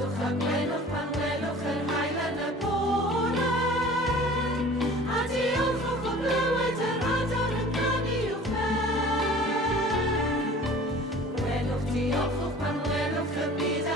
toch gwelwch pan welwch yr hael yn y bore. A diolchwch o glywed yr adar yn canu i'w pen. Gwelwch diolchwch pan welwch y byd